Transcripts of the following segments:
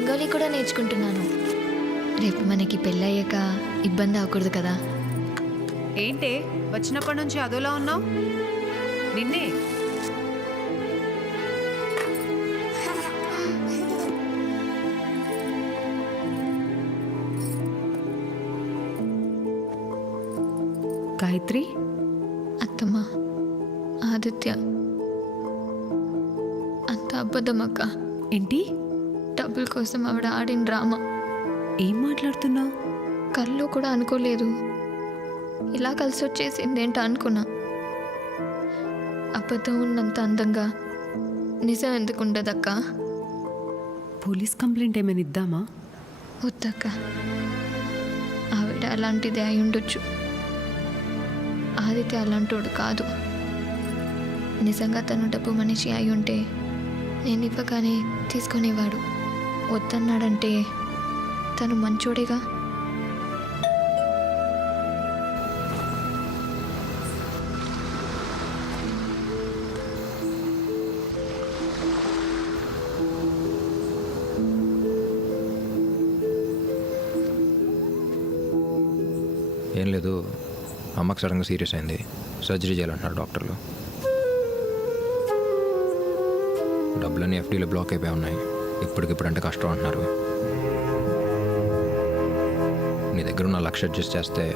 బెంగాలీ కూడా నేర్చుకుంటున్నాను. రేపు మనకి పెళ్ళయ్యాక ఇబ్బంది అవ్వకూడదు కదా. ఏంటే వచ్చినప్పటి నుంచి అదోలా ఉన్నావు? నిన్నే గాయత్రి, అత్తమ్మ, ఆదిత్య అంత అబద్ధమక్క. ఏంటి? డబ్బుల కోసం ఆవిడ ఆడిన డ్రామా. ఏం మాట్లాడుతున్నావు? కల్లో కూడా అనుకోలేదు ఇలా కలిసి వచ్చేసిందేంటో అనుకున్నా. అబద్ధం ఉన్నంత అందంగా నిజం ఎందుకు ఉండదక్క? పోలీస్ కంప్లైంట్ ఏమైనా ఇద్దామా? వద్దక్క, ఆవిడ అలాంటిదే అయి ఉండొచ్చు. ఆదిత్య అలాంటోడు కాదు. నిజంగా తను డబ్బు మనిషి అయి ఉంటే నేను ఇవ్వగానే తీసుకునేవాడు. వద్దన్నాడంటే తను మంచోడేగా. ఏం లేదు, అమ్మకి సడన్గా సీరియస్ అయింది. సర్జరీ చేయాలంటున్నారు డాక్టర్లు. డబ్బులన్నీ ఎఫ్డీలో బ్లాక్ అయిపోయి ఉన్నాయి. ఇప్పటికిప్పుడంటే కష్టం అంటున్నారు. నీ దగ్గర ఉన్న లక్ష అడ్జస్ట్ చేస్తే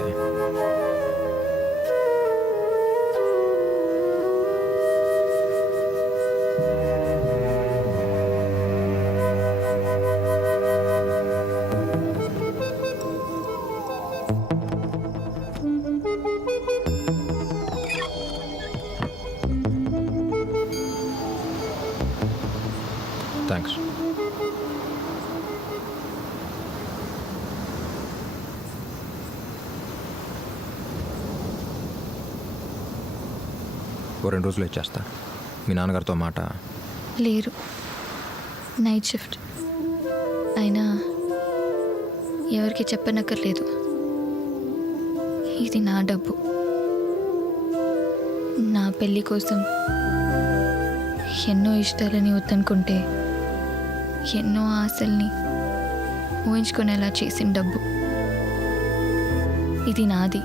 థ్యాంక్స్. ఓ 2 రోజులు ఇచ్చేస్తా. మీ నాన్నగారితో మాట. లేరు, నైట్ షిఫ్ట్. అయినా ఎవరికి చెప్పనక్కర్లేదు. ఇది నా డబ్బు. నా పెళ్ళి కోసం ఎన్నో ఇష్టాలని వద్దనుకుంటే ఎన్నో ఆశల్ని ఊహించుకునేలా చేసిన డబ్బు. ఇది నాది.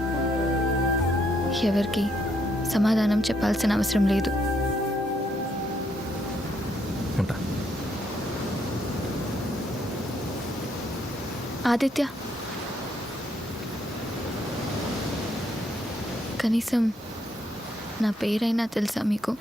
ఎవరికి సమాధానం చెప్పాల్సిన అవసరం లేదు. ఉంటా. ఆదిత్య, కనీసం నా పేరైనా తెలుసా మీకు?